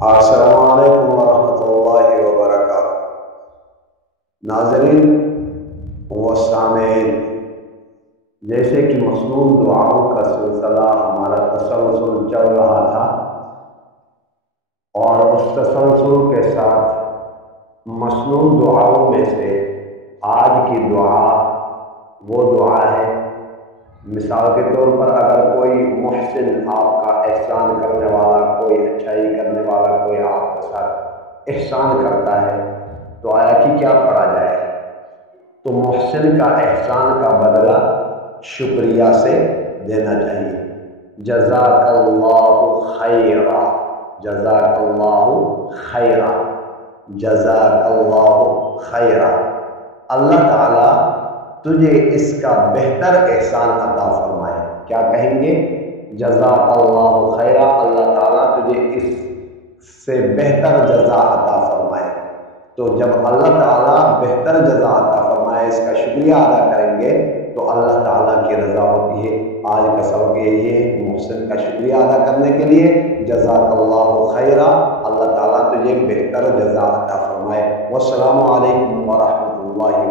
अस्सलामु अलैकुम वरहमतुल्लाहि वबरकातुहू। नाज़रीन व सामीन, जैसे कि मसनून दुआओं का सिलसिला हमारा तसलसल चल रहा था और उस तसलसल के साथ मसनून दुआओं में से आज की दुआ वो दुआ है, मिसाल के तौर पर अगर कोई मुहसिन आपका एहसान करने वाला, कोई अच्छाई करने वाला कोई आपके साथ एहसान करता है तो आया कि क्या पढ़ा जाए? तो मुहसिन का एहसान का बदला शुक्रिया से देना चाहिए। जज़ाकल्लाहु खैरा, जज़ाकल्लाहु खैरा, जज़ाकल्लाहु खैरा। अल्लाह ताला तुझे इसका बेहतर एहसान अता फरमाए। क्या कहेंगे? जज़ाकल्लाहु खैरा, अल्लाह ताला तुझे इससे बेहतर जज़ा अता फरमाए। तो जब अल्लाह ताला बेहतर जज़ा अता फरमाए, इसका शुक्रिया अदा करेंगे तो अल्लाह ताला की रज़ा होती है। आज का सबक यही है, मुहसिन का शुक्रिया अदा करने के लिए जज़ाकल्लाहु खैरा, अल्लाह ताला तुझे बेहतर जज़ा अता फरमाए। वस्सलामु अलैकुम वरहमतुल्लाहि